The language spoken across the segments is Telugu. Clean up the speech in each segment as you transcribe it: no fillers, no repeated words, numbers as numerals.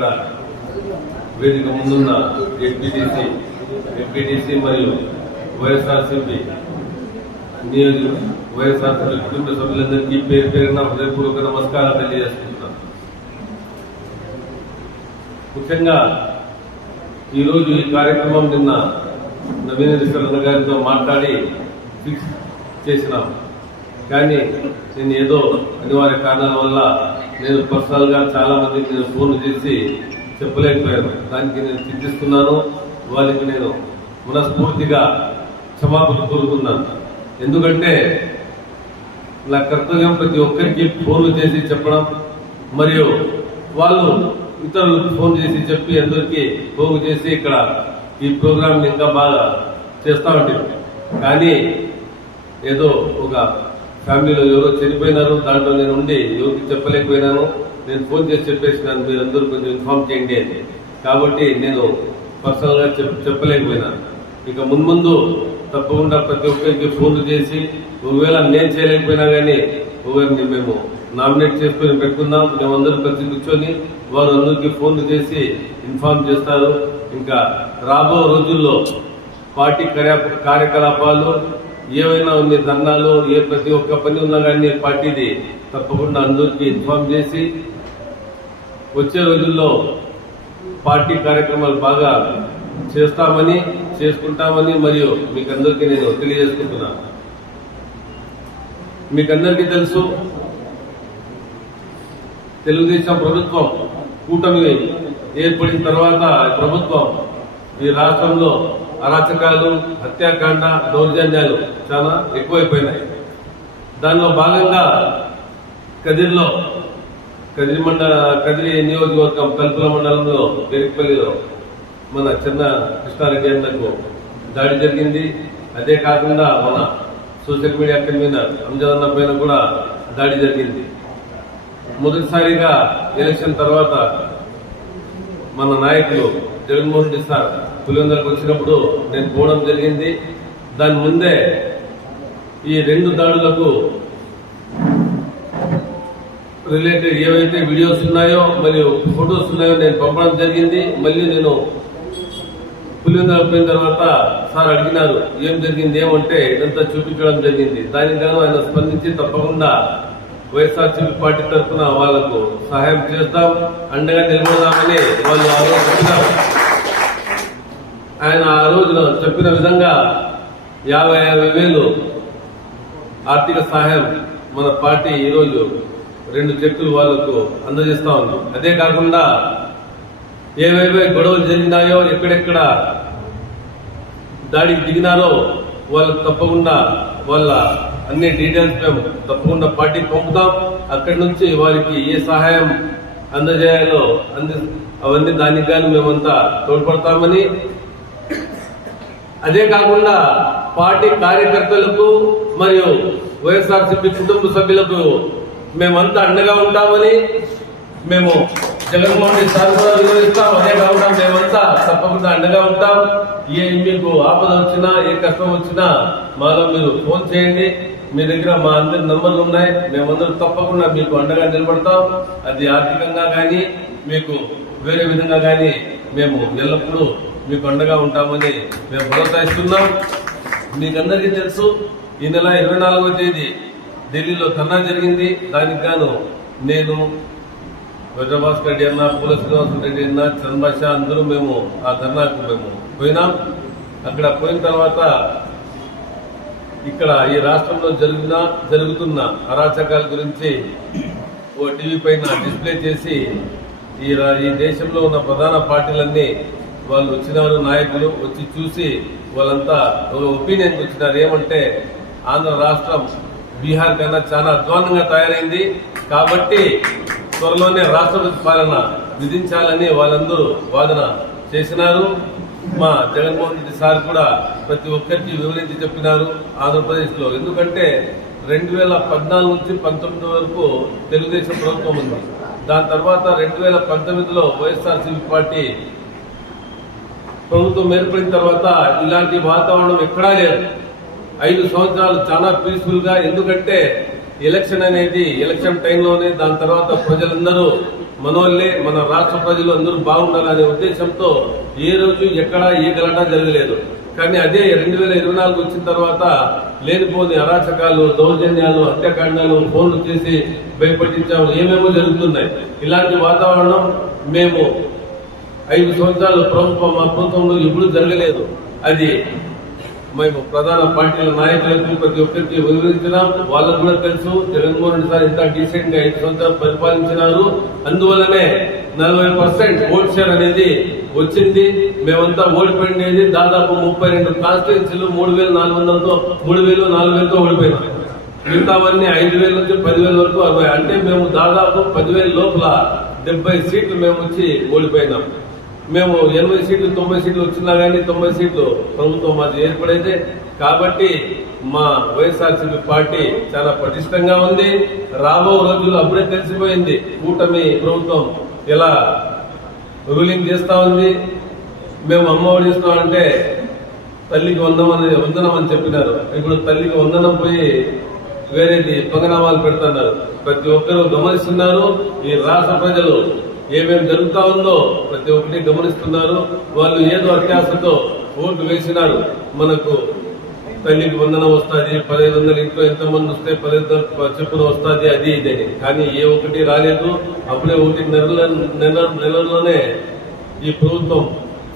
ఇక్కడ వేదిక ముందున్న ఎంపీటీసీ మరియు వైఎస్ఆర్సీపీ వైఎస్ఆర్సీపీ కుటుంబ సభ్యులందరికీ పేరు పేరున హృదయపూర్వక నమస్కారాలు తెలియజేస్తున్నాను. ముఖ్యంగా ఈరోజు ఈ కార్యక్రమం నిన్న నవీన్ ఈశ్వరన్న గారితో మాట్లాడి ఫిక్స్ చేసినాం. కానీ నేను ఏదో అనివార్య కారణాల వల్ల నేను పర్సనల్ గా చాలా మందికి నేను ఫోన్ చేసి చెప్పలేకపోయాను. దానికి నేను చింతిస్తున్నాను. వాళ్ళకి నేను మనస్ఫూర్తిగా క్షమాపణ కోరుకున్నాను. ఎందుకంటే నా కర్తవ్యం ప్రతి ఒక్కరికి ఫోన్లు చేసి చెప్పడం, మరియు వాళ్ళు ఇతరులకు ఫోన్ చేసి చెప్పి అందరికీ పోగు చేసి ఇక్కడ ఈ ప్రోగ్రామ్ ఇంకా బాగా చేస్తా ఉంటారు. కానీ ఏదో ఒక ఫ్యామిలీలో ఎవరో చనిపోయినారు, దాంట్లో నేను ఉండి ఎవరికి చెప్పలేకపోయినాను. నేను ఫోన్ చేసి చెప్పేసినాను, మీరందరూ కొంచెం ఇన్ఫార్మ్ చేయండి అని. కాబట్టి నేను పర్సనల్ గా చెప్పలేకపోయినాను. ఇక ముందు తప్పకుండా ప్రతి ఒక్కరికి ఫోన్లు చేసి, ఒకవేళ నేను చేయలేకపోయినా కానీ ఒకరిని మేము నామినేట్ చేసుకుని పెట్టుకుందాం. మేమందరూ కలిసి కూర్చొని వారు అందరికీ ఫోన్లు చేసి ఇన్ఫార్మ్ చేస్తారు. ఇంకా రాబో రోజుల్లో పార్టీ కార్యకలాపాలు ఏవైనా ఉంది, ధర్నాలు, ప్రతి ఒక్క పని ఉన్నా కానీ పార్టీది తప్పకుండా అందరికీ ఇన్ఫార్మ్ చేసి వచ్చే రోజుల్లో పార్టీ కార్యక్రమాలు బాగా చేస్తామని, చేసుకుంటామని మరియు మీకందరికీ నేను తెలియజేసుకుంటున్నాను. మీకందరికీ తెలుసు, తెలుగుదేశం ప్రభుత్వం కూటమి ఏర్పడిన తర్వాత ప్రభుత్వం ఈ రాష్ట్రంలో అరాచకాలు, హత్యాకాండ, దౌర్జన్యాలు చాలా ఎక్కువైపోయినాయి. దానిలో భాగంగా కదిరి నియోజకవర్గం కల్పుల మండలంలో పెరిగిపల్లిలో మన చిన్న కృష్ణారెడ్డి అన్నకు దాడి జరిగింది. అదే కాకుండా మన సోషల్ మీడియా కన్వీనర్ అంజద్ అన్న పైన కూడా దాడి జరిగింది. మొదటిసారిగా ఎలక్షన్ తర్వాత మన నాయకులు జగన్మోహన్ రెడ్డి సార్ పులివెందులకు వచ్చినప్పుడు నేను పోవడం జరిగింది. దాని ముందే ఈ రెండు దాడులకు రిలేటెడ్ ఏవైతే వీడియోస్ ఉన్నాయో మరియు ఫొటోస్ ఉన్నాయో నేను పంపడం జరిగింది. మళ్ళీ నేను పులివెందులకు పోయిన తర్వాత సార్ అడిగినారు ఏం జరిగింది, ఏమంటే ఇదంతా చూపించడం జరిగింది. దానికి గాను ఆయన స్పందించి తప్పకుండా వైఎస్ఆర్సీపీ పార్టీ తరఫున వాళ్లకు సహాయం చేస్తాం, అండగా నిలబడదామని వాళ్ళు ఆ రోజు చెప్పినారు. ఆయన ఆ రోజున చెప్పిన విధంగా 50,000 ఆర్థిక సహాయం మన పార్టీ ఈరోజు 2 చెక్కులు వాళ్లకు అందజేస్తా ఉంది. అదే కాకుండా ఏవేవే గొడవలు జరిగినాయో, ఎక్కడెక్కడ దాడికి దిగినారో వాళ్ళకు తప్పకుండా వాళ్ళ అన్ని డీటెయిల్స్ మేము తప్పకుండా పార్టీకి పంపుతాం. అక్కడి నుంచి వారికి ఏ సహాయం అందజేయాలో అవన్నీ దానికి కానీ మేమంతా తోడ్పడతామని, అదే కాకుండా పార్టీ కార్యకర్తలకు మరియు వైఎస్ఆర్సీపీ కుటుంబ సభ్యులకు మేమంతా అండగా ఉంటామని మేము జగన్మోహన్ రెడ్డి సార్ కూడా వివరిస్తాం. అదే కాకుండా మేమంతా తప్పకుండా అండగా ఉంటాం. మీకు ఆపద వచ్చినా, ఏ కష్టం వచ్చినా మాలో మీరు ఫోన్ చేయండి. మీ దగ్గర మా అందరి నంబర్లు ఉన్నాయి. మేమందరూ తప్పకుండా మీకు అండగా నిలబడతాం. అది ఆర్థికంగా కానీ మీకు వేరే విధంగా కానీ మేము ఎల్లప్పుడూ మీకు అండగా ఉంటామని మేము భరోసా ఇస్తున్నాం. మీకందరికీ తెలుసు, ఈ నెల 24వ తేదీ ఢిల్లీలో ధర్నా జరిగింది. దానికి గాను నేను, వజ్రభాస్కర్ రెడ్డి అన్న, పూల శ్రీనివాస రెడ్డి అన్న, చంద్రబాష అందరూ మేము ఆ ధర్నాకు మేము పోయినాం. అక్కడ పోయిన తర్వాత ఇక్కడ ఈ రాష్ట్రంలో జరుగుతున్న అరాచకాల గురించి ఓ టీవీ పైన డిస్ప్లే చేసి ఈ దేశంలో ఉన్న ప్రధాన పార్టీలన్నీ వాళ్ళు వచ్చినారు, నాయకులు వచ్చి చూసి వాళ్ళంతా ఒక ఒపీనియన్కి వచ్చినారు. ఏమంటే ఆంధ్ర రాష్ట్రం బీహార్ కన్నా చాలా అధ్వానంగా తయారైంది, కాబట్టి త్వరలోనే రాష్ట్రపతి పాలన విధించాలని వాళ్ళందరూ వాదన చేసినారు. మా జగన్మోహన్ రెడ్డి సార్ కూడా ప్రతి ఒక్కరికి వివరించి చెప్పినారు ఆంధ్రప్రదేశ్ లో. ఎందుకంటే 2014 నుంచి 19 వరకు తెలుగుదేశం ప్రభుత్వం ఉంది. దాని తర్వాత 2019లో వైఎస్ఆర్సీపీ పార్టీ ప్రభుత్వం ఏర్పడిన తర్వాత ఇలాంటి వాతావరణం ఎక్కడా లేదు. 5 సంవత్సరాలు చాలా పీస్ఫుల్ గా, ఎందుకంటే ఎలక్షన్ అనేది ఎలక్షన్ టైంలోనే, దాని తర్వాత ప్రజలందరూ మనోళ్ళే మన రాష్ట్ర ప్రజలు అందరూ బాగుండాలనే ఉద్దేశంతో ఏ రోజు ఎక్కడ ఏ గలాటా జరగలేదు. కానీ అదే 2024 వచ్చిన తర్వాత లేనిపోని అరాచకాలు, దౌర్జన్యాలు, హత్యాకాండాలు, ఫోన్లు చేసి భయపట్టించాము, ఏమేమో జరుగుతున్నాయి. ఇలాంటి వాతావరణం మేము 5 సంవత్సరాలు మా ప్రభుత్వంలో ఎప్పుడు జరగలేదు. అది మేము ప్రధాన పార్టీల నాయకులకు ప్రతి ఒక్కరికి వివరించినాం. వాళ్ళకు కూడా తెలుసు జగన్మోహన్ రెడ్డి సార్ ఇంత డీసెంట్ గా 5 సంవత్సరాలు పరిపాలించినారు. అందువల్లనే 40% ఓట్ షేర్ అనేది వచ్చింది. మేమంతా ఓడిపోయినది దాదాపు 32 కాన్స్టిట్యున్సీలు 3,400తో 3,000-4,000తో ఓడిపోయినాం. మిగతావన్నీ 5,000 నుంచి 10,000 వరకు 60. అంటే మేము దాదాపు 10,000 లోపల 70 సీట్లు మేము వచ్చి ఓడిపోయినాం. మేము 80 సీట్లు 90 సీట్లు వచ్చినా కానీ 90 సీట్లు ప్రభుత్వం మాది ఏర్పడైతే. కాబట్టి మా వైఎస్ఆర్సీపీ పార్టీ చాలా పటిష్టంగా ఉంది. రాబో రోజుల్లో అప్పుడే తెలిసిపోయింది కూటమి ప్రభుత్వం ఎలా రూలింగ్ చేస్తా ఉంది. మేము అమ్మఒడి ఇస్తామంటే తల్లికి వందనం అని చెప్పినారు. ఇప్పుడు తల్లికి వందనం పోయి వేరేది పంగనామాలు పెడుతున్నారు. ప్రతి ఒక్కరూ గమనిస్తున్నారు. ఈ రాష్ట్ర ప్రజలు ఏమేమి జరుగుతా ఉందో ప్రతి ఒక్కటి గమనిస్తున్నారు. వాళ్ళు ఏదో అత్యాశతో ఓటు వేసినారు. మనకు తల్లికి వందనం వస్తుంది, 1500 ఇంట్లో ఎంతమంది వస్తే 1500 చెప్పున వస్తుంది, అది ఇదని. కానీ ఏ ఒక్కటి రాలేదు. అప్పుడే 1 నెలలోనే ఈ ప్రభుత్వం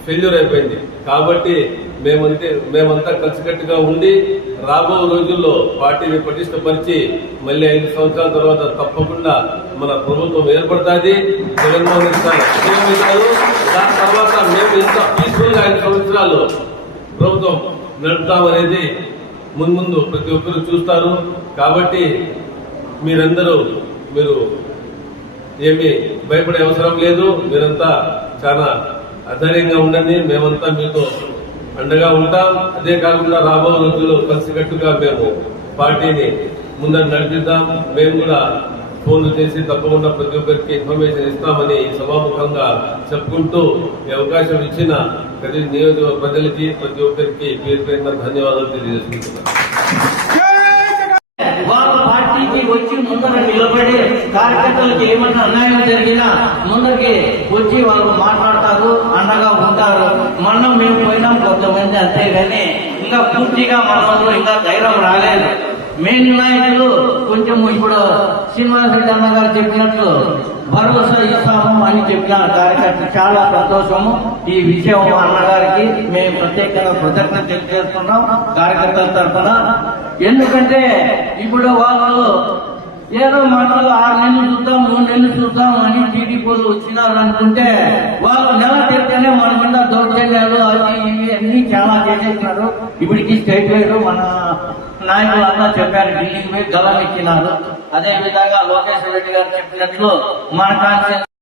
ఫెయిల్యూర్ అయిపోయింది. కాబట్టి మేమంతా కలిసికట్టుగా ఉండి రాబో రోజుల్లో పార్టీని పటిష్టపరిచి మళ్ళీ 5 సంవత్సరాల తర్వాత తప్పకుండా మన ప్రభుత్వం ఏర్పడుతుంది. Jaganmohan Reddy sir CM. దాని తర్వాత మేము ఇంత పీస్ఫుల్ గా 5 సంవత్సరాలు ప్రభుత్వం నడుపుతామనేది ముందు ప్రతి ఒక్కరు చూస్తారు. కాబట్టి మీరు ఏమీ భయపడే అవసరం లేదు. మీరంతా చాలా అధైర్యంగా ఉండండి. మేమంతా మీతో అండగా ఉంటాం. అదే కాకుండా రాబో రోజుల్లో కలిసికట్టుగా మేము పార్టీని ముందని నడిపిద్దాం. మేము కూడా ఫోన్లు చేసి తప్పకుండా ప్రతి ఒక్కరికి ఇన్ఫర్మేషన్ ఇస్తామని సభాముఖంగా చెప్పుకుంటూ ఈ అవకాశం ఇచ్చిన కదిరి నియోజకవర్గ ప్రజలకి ప్రతి ఒక్కరికి పేరు ధన్యవాదాలు తెలియజేసుకుంటున్నాను. వాళ్ళ పార్టీకి వచ్చి ముందర నిలబడి కార్యకర్తలకు ఏమన్నా అన్యాయం జరిగినా ముందరికి వచ్చి వాళ్ళు మాట్లాడతారు, అండగా ఉంటారు. మనం మేము పోయినాం కొంతమంది, అంతేగాని ఇంకా పూర్తిగా మనలో ఇంకా ధైర్యం రాలేదు. మెయిన్ నాయకులు కొంచెం ఇప్పుడు శ్రీనివాసరెడ్డి అన్న గారు చెప్పినట్లు భరోసా ఇస్తాము అని చెప్పిన కార్యకర్తలు చాలా సంతోషము. ఈ విషయం అన్నగారికి మేము ప్రత్యేకంగా కృతజ్ఞత తెలియజేస్తున్నాం కార్యకర్తల తరఫున. ఎందుకంటే ఇప్పుడు వాళ్ళు ఏదో మాటలు 6 నెలలు చూద్దాం 3 నెలలు చూద్దాం అని టీడీపీలు వచ్చినారు అనుకుంటే వాళ్ళు నెల తీరితేనే మన మీద దౌర్జన్యాలు అది ఇవి అన్ని చాలా చేసేసినారు. ఇప్పటికి స్టేట్ వైడ్ మన నాయకులు అంతా చెప్పారు, ఢిల్లీకి పోయి గలం ఎక్కినారు. అదే విధంగా లోకేశ్వర రెడ్డి గారు చెప్పినట్లు మన కాన్స్టిట్యూన్సీ